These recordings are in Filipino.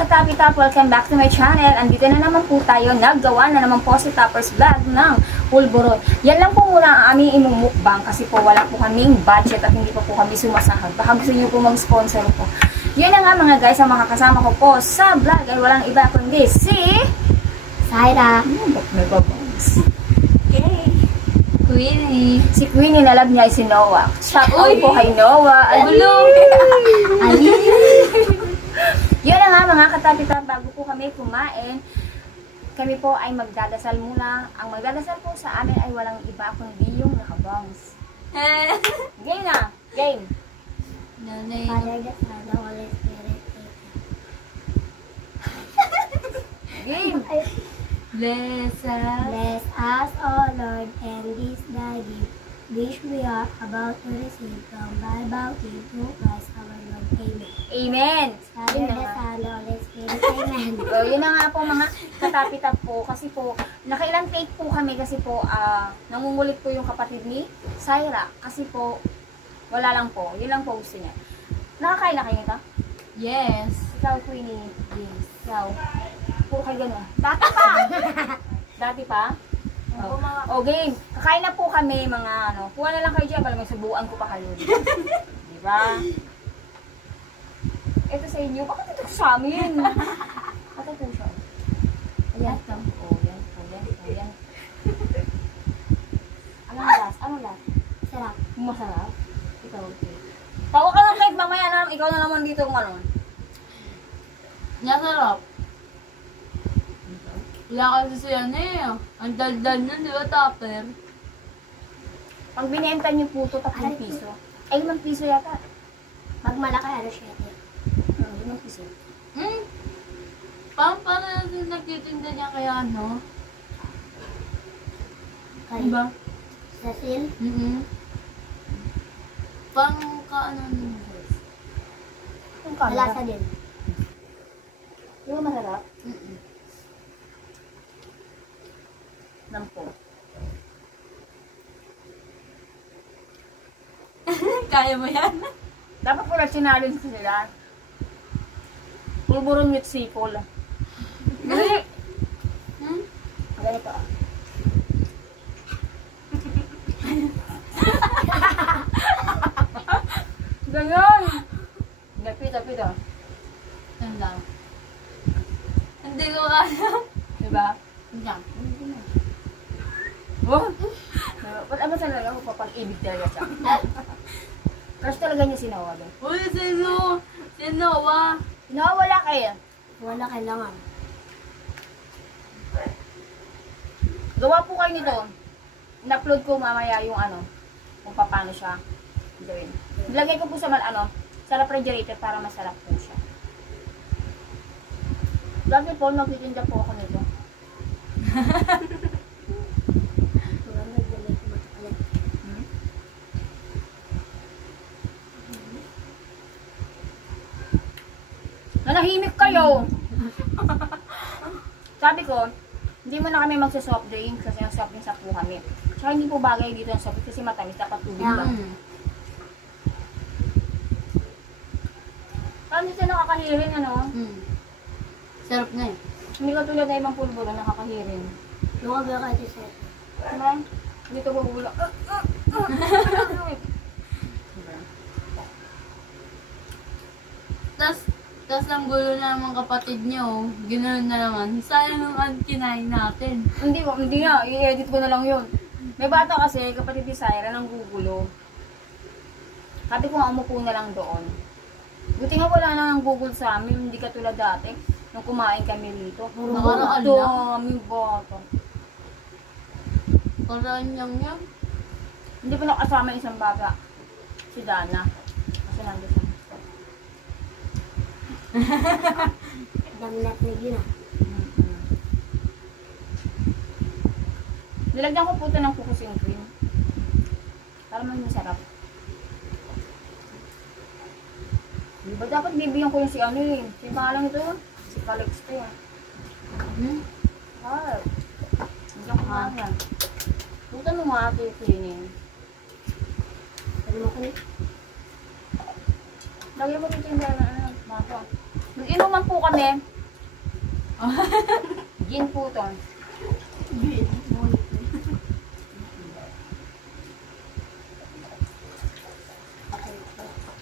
Katapitap, welcome back to my channel. Andito na naman po tayo, naggawa na naman po si Toppers Vlog ng pulburon. Yan lang po muna ang aming imumukbang kasi po wala po kaming budget at hindi pa po kami sumasahod. Baka gusto nyo po mag-sponsor po. Yun na nga mga guys, ang makakasama ko po sa vlog ay walang iba kundi si Syra. May babangs. Okay. Queenie. Si Queenie na love niya ay si Noah. Shout out po kay Noah. Agulo! Yun na nga mga katapitap, bago po kami kumain, kami po ay magdadasal muna. Ang magdadasal po sa amin ay walang iba kundi yung nakabangs. Game na! Game! Father, the Son, the Holy Spirit. Game! Bless us, O Lord, and this thy gift, which we are about to receive from thy bounty through Christ our Lord. Amen. Amen! Father, Yun na the nga. Son, the Holy Spirit. Amen. So, yun na nga po mga katapitap po. Kasi po, nakailang take po kami kasi po, nangungulit po yung kapatid ni Syra. Kasi po, wala lang po. Yun lang po gusto niya. Nakakain na kayo nito? Yes. Ikaw, Queenie. Yes. Ikaw. Puro kayo gano'n. Dati pa! Dati pa? Oh, game. Kakain na po kami, mga ano. Kuha na lang kayo dyan, may subuan ko pa kayo. Diba? Ito sa inyo. Bakit ito sa amin? Ito po siya. Ayan. Oh, yan. Oh, yan. Oh, yan. Anong last? Anong last? Sarap. Masarap? Ikaw, okay. Tawa ka lang kahit mamaya na, ikaw na naman dito kung ano. Nasarap. Wala kasi siya na eh. Ang daldal nun, di ba, Topper? Pag binenta niyo po ito, 3 piso. Ay, 5 piso yata. Pag malaki, ano siya? 5 piso. Paano natin nagtitinda niya kaya ano? Kay Diba? Cecil. Pang kaano nun, guys? Yung kamera. Malasa din. Di ba masarap? Nampo. Kaya mo yan? Dapat pala sinalin sila. Pulburon with sipol. Dali! Ganito ah. Ganyan! Napita-pita. Yan lang. Hindi ko kaya. Diba? Yan. Oh! Ba't ama talaga ako papag-ibig talaga siya? Crush talaga niya si Noah. Uy, sino? Sino ba? Noah, wala kayo. Wala kailangan. Gawa po kayo nito. In-upload ko mamaya yung ano, kung paano siya gawin. Ilagay ko po sa sa refrigerator para masarap po siya. Dati po, nagtitinda po ako nito. Nanahimik kayo! Sabi ko, hindi mo na kami magsa-soft drink kasi ang soft drink sa po kami. Tsaka hindi po bagay dito ang soft drink kasi matamis, dapat tubig lang. Paano siya nakakahirin, ano? Sarap na eh. Hindi ka tulad na ibang pulburo, nakakahirin. Luwag ka kay Cecil. Diba? Dito bubula. Tas ang gulo na naman kapatid niyo, ganoon na naman. Sayang ang kinain natin. Hindi nga, i-edit ko na lang yun. May bata kasi, kapatid ni Syra, nang gugulo. Sabi ko nga, umupo na lang doon. Buti nga wala na ng Google sa amin, hindi ka tulad dati. Nung kumain kami rito. Nakaraan Ito, lang. aming bata. Karanyang yan. Hindi pa nakasama yung isang bata. Si Dana. Kasi nandun sa Damnat na yun ah. Nilagyan ko po ito ng kukusing cream. Para mas masarap. Diba dapat bibigyan ko yung si ano eh. Si pangalan ito. Si Calix to eh. Ah. Hindi ko kaya. Buta mo mga ate cleaning. Ano mo ko? Lagyan mo dito yung ano, mako. Inuman po kami. Gin po to.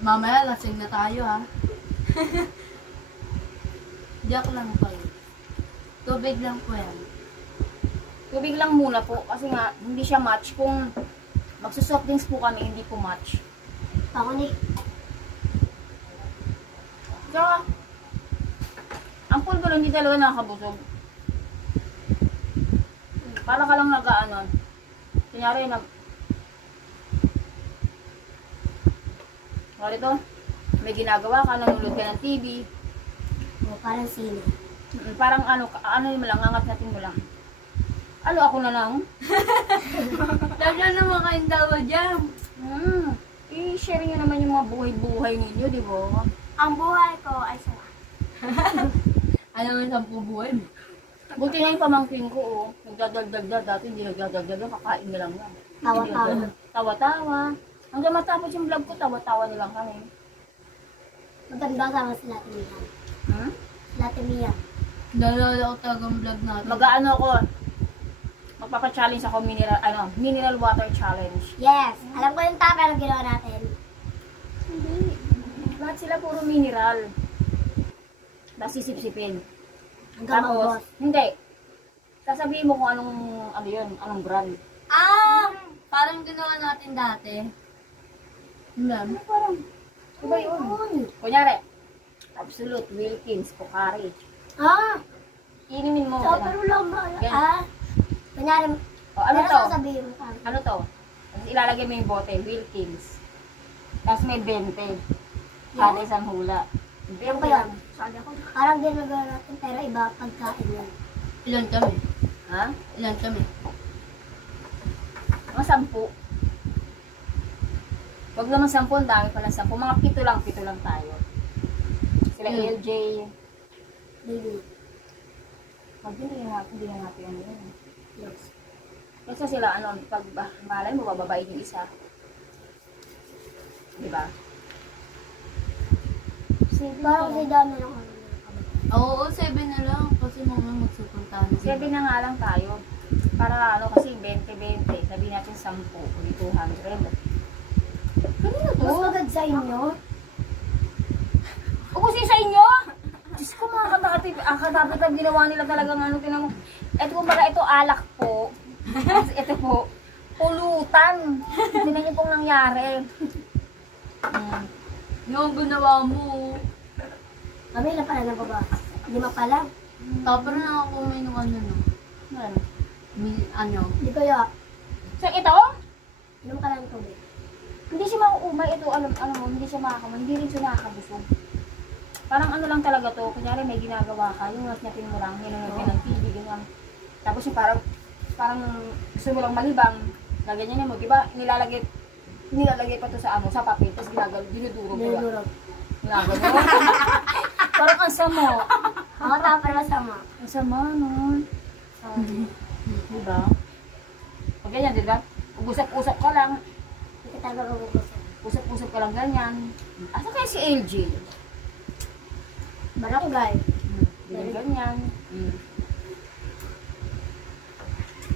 Mamaya, lasing na tayo ha. Diyak lang kayo. Tubig lang po yan. Tubig lang muna po kasi nga hindi siya match. Kung magsusoft drinks po kami, hindi po match. Ako ni. Tsaka, ang pulbolo hindi talaga nakakabusog. Para ka lang nag-ano. Kunyari, ito, may ginagawa ka, nanonood ka ng TV. O, parang sino. Parang ano mo lang, angat-natin mo lang. Ano, ako na lang? Lalo naman kayong dawa dyan. I-share nyo naman yung mga buhay-buhay ninyo, di ba? Ang buhay ko ay sama. Ano nga 10 buhay mo? Buti na yung pamangkin ko, oh. Nagdadagdag dati, hindi nagdadagdag, kakain na lang yan. Tawa-tawa. Tawa-tawa. Hanggang matapos yung vlog ko, tawa-tawa na lang kami. Maganda sama si Latte Mia. Latte Mia. Nalala ko talagang vlog natin. Mag-ano ako, magpapa-challenge ako mineral water challenge. Yes! Alam ko yung topic na ginawa natin. Hindi. Lahat sila puro mineral. Tapos sisip-sipin. Hanggang Tapos, maubos. hindi. Sasabihin mo kung anong brand. Parang ginawa natin dati. Ano parang? Iba yun. Kunyari, Absolute, Wilkins, Pocari. Inumin mo. So, pero lang ba? Yan. Kunyari, O, ano pero to? sasabihin mo kami. Ano to? Tapos ilalagay mo yung bote, Wilkins. Tapos may 20. Kada isang hula. Ano ba yan? Sabi ako, parang ginagawa natin, pero iba pagkain yan. Ilan kami? Ha? Ilan kami? Mga 10. Huwag naman 10, ang dami pala 10. Mga 7 lang tayo. Sila LJ. Baby. Hindi na natin ano yun. Yes. Kasi sila, pag malay mo, bababain yung isa. Diba? Parang kasi dami lang kami. Oo, 7 na lang. Kasi mamaya magsupunta na. 7 na nga lang tayo. Para kasi 20-20. Sabihin natin 10. Uli 200. Kanina to? Mas magad sa inyo? Ubusin sa inyo? Diyos ko mga katapit ginawa nila talagang tinan mo. Ito kumbaga ito alak po. Ito po, pulutan. Tinan niyo pong nangyari. Yung ginawa mo. Kami lang pala na baba. 5 pa lang. Tapos na ako may nung ano. Hindi kaya. So ito, Inom ka lang tubig. hindi siya mauumay. Ito, alam mo, hindi siya makakamay. Hindi rin siya nakakabusog. Parang ano lang talaga to. Kunyari may ginagawa ka, yung ngat-ngatin mo lang, nanonood ka ng TV, ganyan. Tapos yung parang gusto mo lang malibang, na ganyan mo, diba? Nilalagay pa to sa sa papel, tapos dinuduro mo. Dinudurog. Ginagano. Parang ang sama. Ako tama para masama. Ang sama, no? Diba? Pag ganyan, diba? Usap-usap ka lang. Hindi ka talaga ubus. Usap-usap ka lang ganyan. Asa kaya si LJ? Barangay. Ganyan.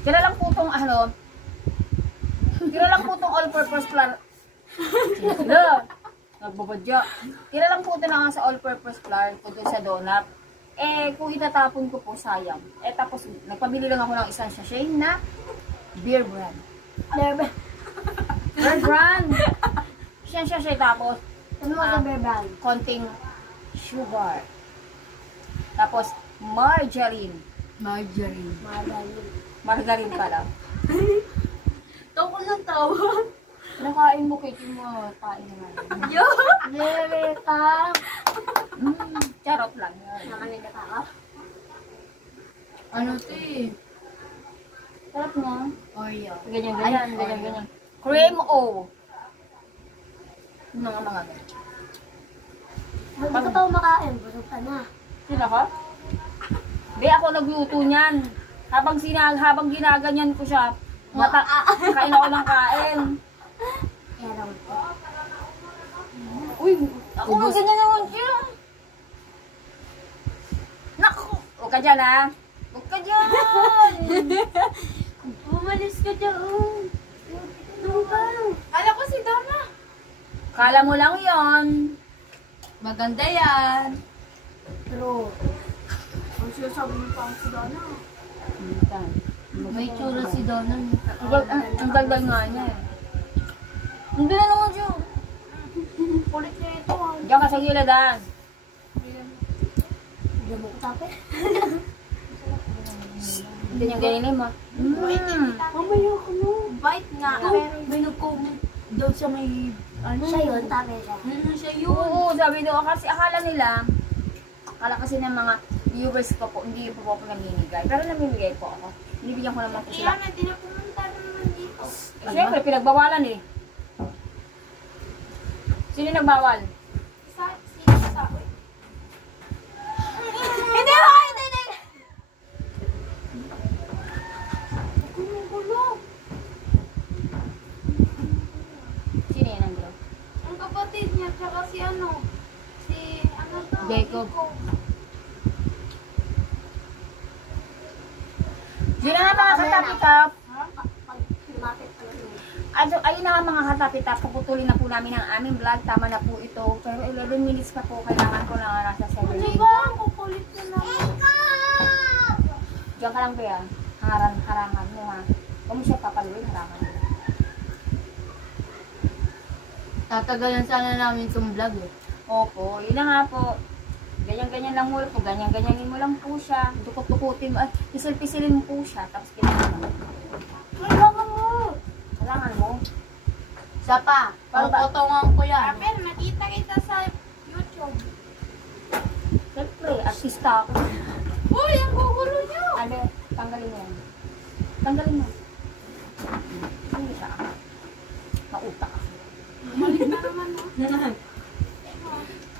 Tira lang po tong tira lang po tong all-purpose flour. Nagbabadya. Tira lang po ito na sa all-purpose flour ko dun sa donut. Kung itatapon ko po, sayang. Tapos, nagpabili lang ako ng isang sachet na beer brand. Beer brand! Isang sachet tapos, Ano mo sa beer brand? konting sugar. Tapos, margarine. Margarine. Margarine pala. Tawa ko ng tawa. Nakain mo, Kitty mo. Kain naman. Yo! Bebe ka. Charot lang yun. Nakanila ka ka? Ano to eh? Sarap na. Oreo. Ganyan. Cream O. Mga ganyan. Hindi ka pa umakain. Busog ka na. Sila ka? Di ako nagluto niyan. Habang ginaganyan ko siya, kain ako ng kain. Kaya daw. Uy, ako ganyan naman siya. Huwag ka dyan, ha? Huwag ka dyan! Umalis ka dyan. Alam ko si Donna. Kala mo lang yon. Maganda yan. True. Ang sinasabi mo pa ang si Donna. May tsura si Donna. Ang daldal nga niya eh. Hindi na naman siya. Kulit niya ito ah. Diyan ka sa gilid, ha? Hindi mo ko tape. Hindi niya ganyan mo. Mamaya ko no. Bite nga. Pero May nag-comment daw sa may... Ano? Siya yun, tape siya. Siya yun. Oo, sabi daw, kasi akala kasi ng mga viewers ko po, hindi po ako namimigay. Pero namimigay po ako. Binibigyan ko naman po sila. Iyan, hindi na pumunta naman dito. Siyempre, pinagbawalan eh. Sino nagbawal? Isa. Hindi mo! Hindi! Gumugulo. Sino yan ang girl? Ang kapatid niya, tsaka si ano to? Jacob. Sino nga mga katapitap? Pag lumapit pa lang yun. Ayun na nga mga katapitap, puputulin na po namin ang aming vlog. Tama na po ito. Pero 11 minutes pa po, kailangan ko na nasa 7 Ano minutes. ba? Ang kukulit na naman. Diyan ka lang kuya. Harangan mo ha. Huwag mo siya papaluin, harangan mo. Tatagalan sana namin itong vlog eh. Opo, yun na nga po. Ganyan-ganyan lang mo po. Ganyan-ganyanin mo lang po siya. Dukot-dukutin mo. Ay, pisil-pisilin mo po siya. Tapos kinakain mo. Kailangan mo. Harangan mo. Isa pa. Para ba? Papotongan ko yan. Pero nakita kita sa YouTube. Siyempre, artista ako. Uy, ang gugulo niyo. Ano, tanggalin mo yan. Tanggalin mo. Hindi ka. Mautak ako. Balik na naman no.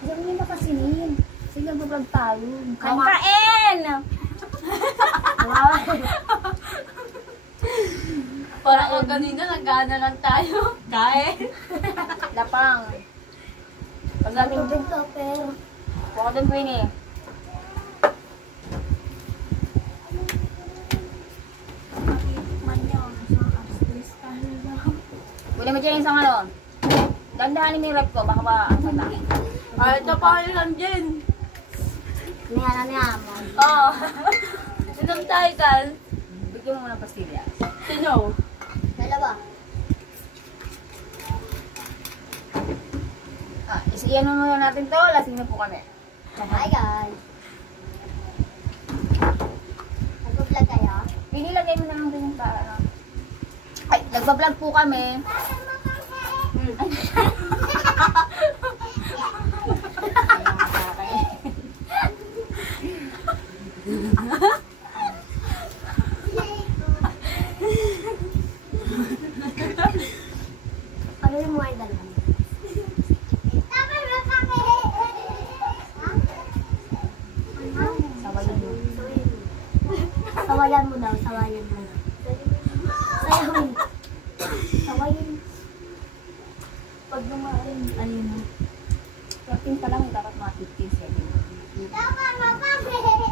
Ayaw niyo na kasinin. Sige, mag-vlog tayo. Kain! Para kung kanina, nag-aana lang tayo. Kain. Lapang. Pagdating Tubig to, pero Buka doon, Queenie. Man niya. Isang artist talaga. Kunin mo dyan isang ano. Dandahanin mo yung rep ko. Baka ba patakin. Ay, ito pa kayo lang dyan. niya mo. Oo. Sinong tayo, Kal? Bigyan mo muna ng pastilya. Sino? Dalawa. Iyan mo muna natin to. Lasing na po kami. Hi guys. Nag-vlog kayo? Pinilagay mo na lang din yung para. Ano. Ay, nagpa-vlog po kami. Ano yung mga dalawa? Sawayin mo. Sawayan mo daw, sawayan mo. Sayahin. Sawayin. Pag lumain, ayun mo. 13 pa lang, dapat mga 15 seconds.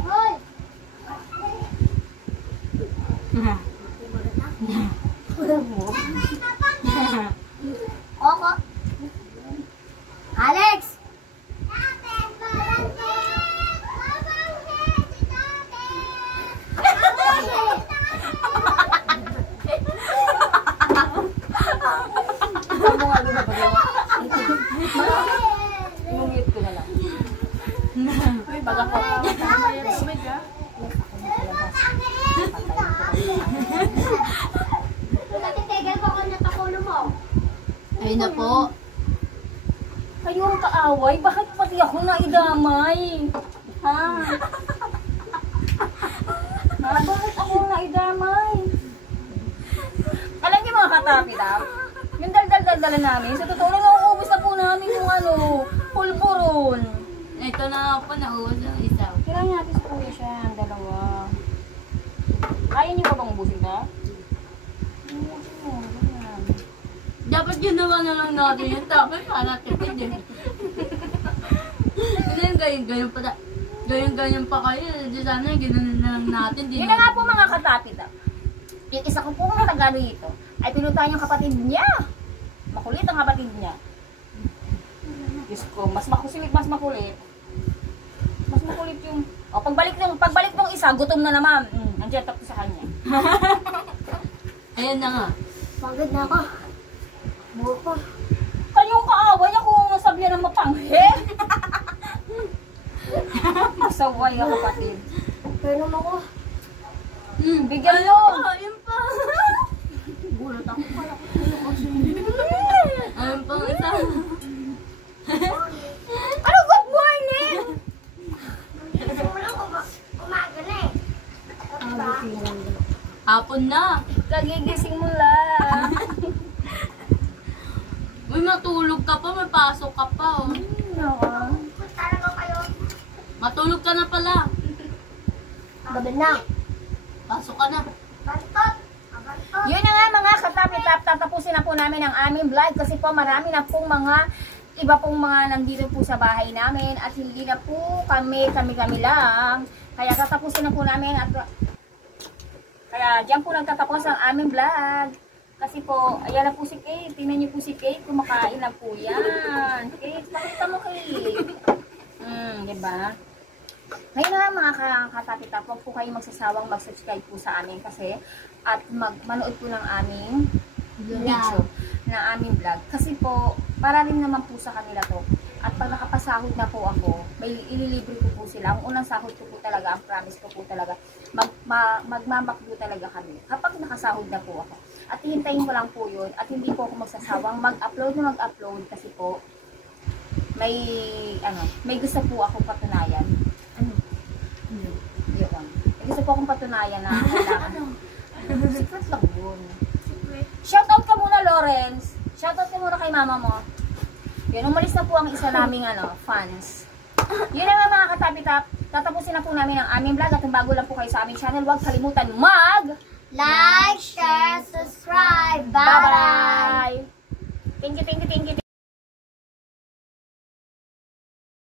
Hoy! Oko. Alex! Ikaw mo nga doon na ba? Mumute ko na lang. Pag ako, Smith ah. Nagtitigil ko kung natakulo mo. Ayun na po. kayo ang kaaway. Bakit pati ako naidamay? Ha? Bakit ako naidamay? Alam niyo mga katapitap, yung daldal-daldala namin, sa totoo lang nauubos na po namin yung pulburon. Ito na nga po, nauwas ang isa. Kailangan natin sa kuya siya, ang dalawa. Kaya niyo ba bang ubusin ka? Ubusin mo, ganyan. Dapat ginawa na lang natin yun. Tapos para tipid eh. Ano yung ganyan? Ganyan pala. ganyan pa kayo. Di sana, gano'n na lang natin. Di Yun na nga po mga katapit. Yung isa ko pong taga rito ay pinuntahan yung kapatid niya. Makulit ang kapatid niya. Diyos ko, mas makulit. Mas makulit yung... O, pagbalik ng isa, gutom na naman. Andiyan, tapos sa kanya. Ayan na nga. Pagod na ako. Buko. Kanyang kaaway niya kung sabihan ng mapanghe. Masaway ang kapatid. Pero naman ako. Bigyan mo. Ayun pa. Gulat ako pala. Ayun pa isa. Ano, good morning? Gusto mo lang umaga na eh. Hapon na. Kagigising mo lang. Uy, matulog ka pa. May pasok ka pa. Oh. Talaga kayo. Matulog ka na pala. Gabi na. Pasok ka na. Bantot. Abantot. Yun na nga mga katapit-tap, tatapusin na po namin ang aming vlog kasi po marami na pong mga iba pong mga nandito po sa bahay namin at hindi na po kami lang. Kaya tatapusin na po namin at kaya diyan po nagtatapos ang aming vlog. Kasi po, ayan na po si Kate. Tingnan niyo po si Kate, kumakain na po yan. Kate, pakita mo Kate. Diba? Ngayon na mga katapit-tap, huwag po kayong magsasawang mag-subscribe po sa amin kasi at manood po ng aming video na aming vlog. Kasi po, para rin naman po sa kanila to. At pag nakapasahod na po ako, may ililibre ko po sila. Ang unang sahod ko po talaga, ang promise ko po talaga, magmamakdo talaga kami. Kapag nakasahod na po ako. At hihintayin ko lang po yun. At hindi po ako magsasawang mag-upload kasi po, may gusto po ako patunayan. Yun. May gusto po akong patunayan na kailangan. Secret lang yun. Shoutout ka muna, Lawrence. Shoutout ka muna kay mama mo. Yun, umalis na po ang isa naming fans. Yun na nga mga katapitap. Tatapusin na po namin ang aming vlog. At kung bago lang po kayo sa aming channel, huwag kalimutan Like, share, subscribe. Bye-bye! Thank you.